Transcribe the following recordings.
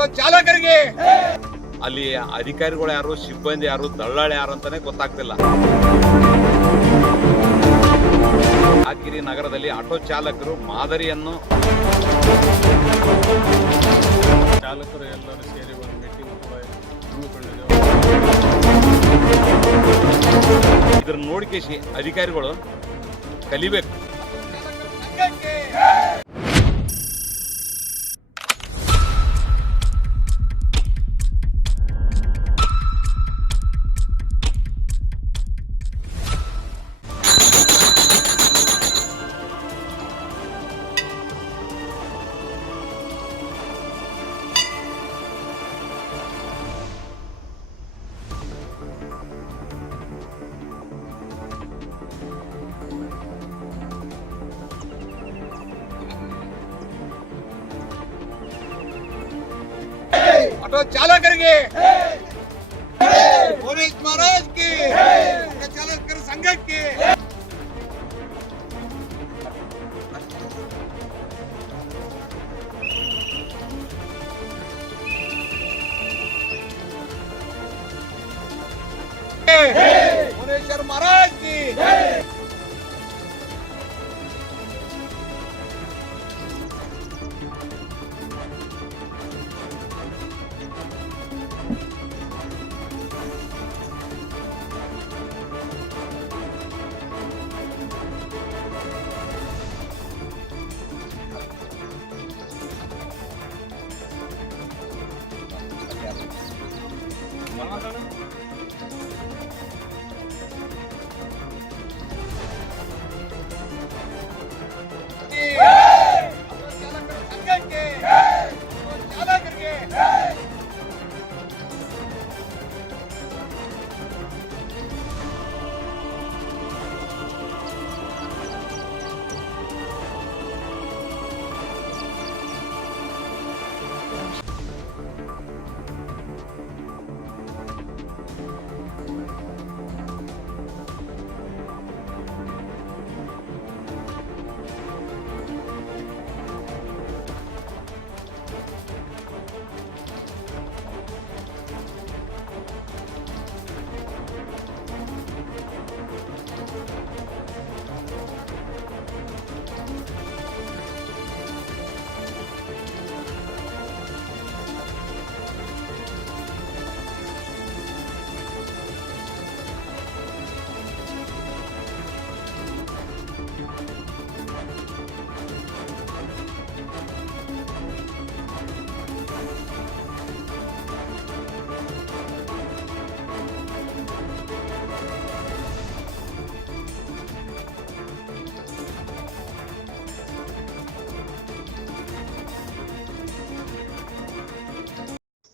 Auto ಚಾಲಕರಿಗೆ ಅಲ್ಲಿ ಅಧಿಕಾರಿಗಳು ಯಾರು, ಸಿಬ್ಬಂದಿ ಯಾರು, ದಳ್ಳಾಳಿ ಯಾರು ಅಂತಾನೆ ಗೊತ್ತಾಗ್ತಿಲ್ಲ. ಯಾದಗಿರಿ ನಗರದಲ್ಲಿ ಆಟೋ ಚಾಲಕರು ಮಾದರಿಯನ್ನು ಚಾಲಕರು ಎಲ್ಲರೂ ಸೇರಿ ಒಂದು ಮೀಟಿಂಗ್ ಕೂಡ ಹಮ್ಮಿಕೊಂಡಿದ್ದೆವು. ಇದ್ರ ನೋಡಿಕೆಸಿ ಅಧಿಕಾರಿಗಳು ಕಲಿಬೇಕು. ಆಟೋ ಚಾಲಕರಿಗೆ ಪೊಲೀಸ್ ಮಹಾರಾಜ್ಗೆ, ಆಟೋ ಚಾಲಕರ ಸಂಘಕ್ಕೆ ಭುವನೇಶ್ವರ್ ಮಹಾರಾಜ್ಗೆ.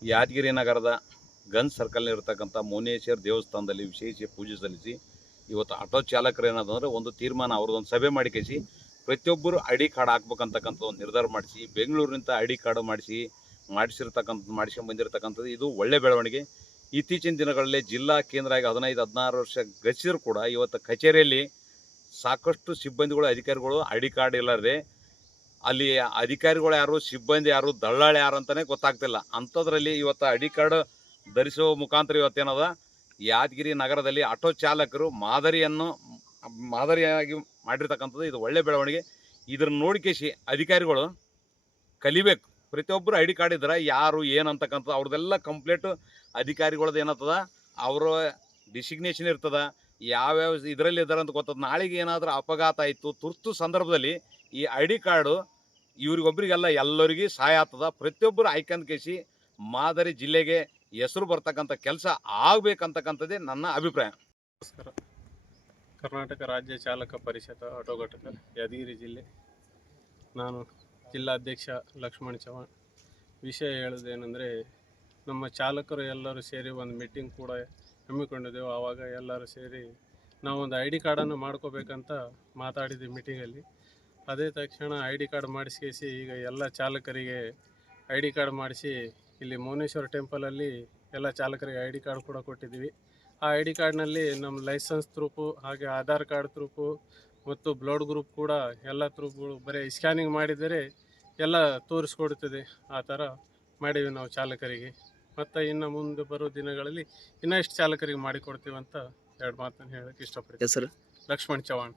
ಯಾದಗಿರಿ ನಗರದ ಗನ್ ಸರ್ಕಲ್ ಇರತಕ್ಕಂಥ ಮೌನೇಶ್ವರ ದೇವಸ್ಥಾನದಲ್ಲಿ ವಿಶೇಷ ಪೂಜೆ ಸಲ್ಲಿಸಿ ಇವತ್ತು ಆಟೋ ಚಾಲಕರು ಏನದಂದ್ರೆ ಒಂದು ತೀರ್ಮಾನ, ಅವ್ರದ್ದೊಂದು ಸಭೆ ಮಾಡಿಕೇಸಿ ಪ್ರತಿಯೊಬ್ಬರು ಐಡಿ ಕಾರ್ಡ್ ಹಾಕ್ಬೇಕಂತಕ್ಕಂಥ ಒಂದು ನಿರ್ಧಾರ ಮಾಡಿಸಿ ಬೆಂಗಳೂರಿನಿಂದ ಐಡಿ ಕಾರ್ಡ್ ಮಾಡಿಸ್ಕೊಂಡ್ ಬಂದಿರತಕ್ಕಂಥದ್ದು ಇದು ಒಳ್ಳೆ ಬೆಳವಣಿಗೆ. ಇತ್ತೀಚಿನ ದಿನಗಳಲ್ಲಿ ಜಿಲ್ಲಾ ಕೇಂದ್ರ ಆಗಿ 15-16 ವರ್ಷ ಗತಿಸಿದ್ರು ಕೂಡ ಇವತ್ತು ಕಚೇರಿಯಲ್ಲಿ ಸಾಕಷ್ಟು ಸಿಬ್ಬಂದಿಗಳು, ಅಧಿಕಾರಿಗಳು ಐಡಿ ಕಾರ್ಡ್ ಇಲ್ಲದೆ ಅಲ್ಲಿ ಅಧಿಕಾರಿಗಳು ಯಾರು, ಸಿಬ್ಬಂದಿ ಯಾರು, ದಳ್ಳಾಳಿ ಯಾರು ಅಂತಾನೆ ಗೊತ್ತಾಗ್ತಿಲ್ಲ. ಅಂಥದ್ರಲ್ಲಿ ಇವತ್ತು ಐಡಿ ಕಾರ್ಡ್ ಧರಿಸುವ ಮುಖಾಂತರ ಇವತ್ತೇನದ ಯಾದಗಿರಿ ನಗರದಲ್ಲಿ ಆಟೋ ಚಾಲಕರು ಮಾದರಿಯಾಗಿ ಮಾಡಿರ್ತಕ್ಕಂಥದ್ದು ಇದು ಒಳ್ಳೆ ಬೆಳವಣಿಗೆ. ಇದ್ರ ನೋಡಿಕೆಸಿ ಅಧಿಕಾರಿಗಳು ಕಲಿಬೇಕು. ಪ್ರತಿಯೊಬ್ಬರು ಐಡಿ ಕಾರ್ಡ್ ಇದ್ರೆ ಯಾರು ಏನು ಅಂತಕ್ಕಂಥದ್ದು ಅವ್ರದ್ದೆಲ್ಲ ಕಂಪ್ಲೀಟ್ ಅಧಿಕಾರಿಗಳದ್ದು ಏನತ್ತದ, ಅವರ ಡಿಸಿಗ್ನೇಷನ್ ಇರ್ತದ, ಯಾವ್ಯಾವ ಇದರಲ್ಲಿ ಇದ್ದಾರೆ ಅಂತ ಗೊತ್ತದ. ನಾಳೆಗೆ ಏನಾದರೂ ಅಪಘಾತ ಆಯಿತು, ತುರ್ತು ಸಂದರ್ಭದಲ್ಲಿ ಈ ಐಡಿ ಕಾರ್ಡು ಇವ್ರಿಗೊಬ್ಬರಿಗೆಲ್ಲ ಎಲ್ಲರಿಗೂ ಸಹಾಯ ಆಗ್ತದ. ಪ್ರತಿಯೊಬ್ಬರು ಆಯ್ಕೆಂದ್ಕೇಸಿ ಮಾದರಿ ಜಿಲ್ಲೆಗೆ ಹೆಸರು ಬರ್ತಕ್ಕಂಥ ಕೆಲಸ ಆಗಬೇಕಂತಕ್ಕಂಥದ್ದೇ ನನ್ನ ಅಭಿಪ್ರಾಯ. ನಮಸ್ಕಾರ. ಕರ್ನಾಟಕ ರಾಜ್ಯ ಚಾಲಕ ಪರಿಷತ್ ಆಟೋ ಘಟಕ ಯಾದಗಿರಿ ಜಿಲ್ಲೆ, ನಾನು ಜಿಲ್ಲಾಧ್ಯಕ್ಷ ಲಕ್ಷ್ಮಣ್ ಚವಾಣ್. ವಿಷಯ ಹೇಳೋದೇನೆಂದರೆ, ನಮ್ಮ ಚಾಲಕರು ಎಲ್ಲರೂ ಸೇರಿ ಒಂದು ಮೀಟಿಂಗ್ ಕೂಡ ಹಮ್ಮಿಕೊಂಡಿದ್ದೆವು. ಆವಾಗ ಎಲ್ಲರೂ ಸೇರಿ ನಾವೊಂದು ಐಡಿ ಕಾರ್ಡನ್ನು ಮಾಡ್ಕೋಬೇಕಂತ ಮಾತಾಡಿದ್ವಿ ಮೀಟಿಂಗಲ್ಲಿ. ಅದೇ ತಕ್ಷಣ ಐಡಿ ಕಾರ್ಡ್ ಮಾಡಿಸಿ ಈಗ ಎಲ್ಲ ಚಾಲಕರಿಗೆ ಐಡಿ ಕಾರ್ಡ್ ಮಾಡಿಸಿ ಇಲ್ಲಿ ಮೌನೇಶ್ವರ ಟೆಂಪಲಲ್ಲಿ ಎಲ್ಲ ಚಾಲಕರಿಗೆ ಐಡಿ ಕಾರ್ಡ್ ಕೂಡ ಕೊಟ್ಟಿದ್ದೀವಿ. ಆ ಐಡಿ ಕಾರ್ಡ್ನಲ್ಲಿ ನಮ್ಮ ಲೈಸೆನ್ಸ್ ಪ್ರೂಫು, ಹಾಗೆ ಆಧಾರ್ ಕಾರ್ಡ್ ಪ್ರೂಫು ಮತ್ತು ಬ್ಲಡ್ ಗ್ರೂಪ್ ಕೂಡ ಎಲ್ಲ ಪ್ರೂಫ್ಗಳು ಬರೀ ಸ್ಕ್ಯಾನಿಂಗ್ ಮಾಡಿದರೆ ಎಲ್ಲ ತೋರಿಸ್ಕೊಡುತ್ತದೆ. ಆ ಥರ ಮಾಡೀವಿ ನಾವು ಚಾಲಕರಿಗೆ. ಮತ್ತು ಇನ್ನು ಮುಂದೆ ಬರೋ ದಿನಗಳಲ್ಲಿ ಇನ್ನೂ ಎಷ್ಟು ಚಾಲಕರಿಗೆ ಮಾಡಿಕೊಡ್ತೀವಿ ಅಂತ 2 ಮಾತನ್ನು ಹೇಳೋಕ್ಕೆ ಇಷ್ಟಪಡ್ತೀನಿ. ಹೆಸರು? ಲಕ್ಷ್ಮಣ್ ಚವಾಣ್.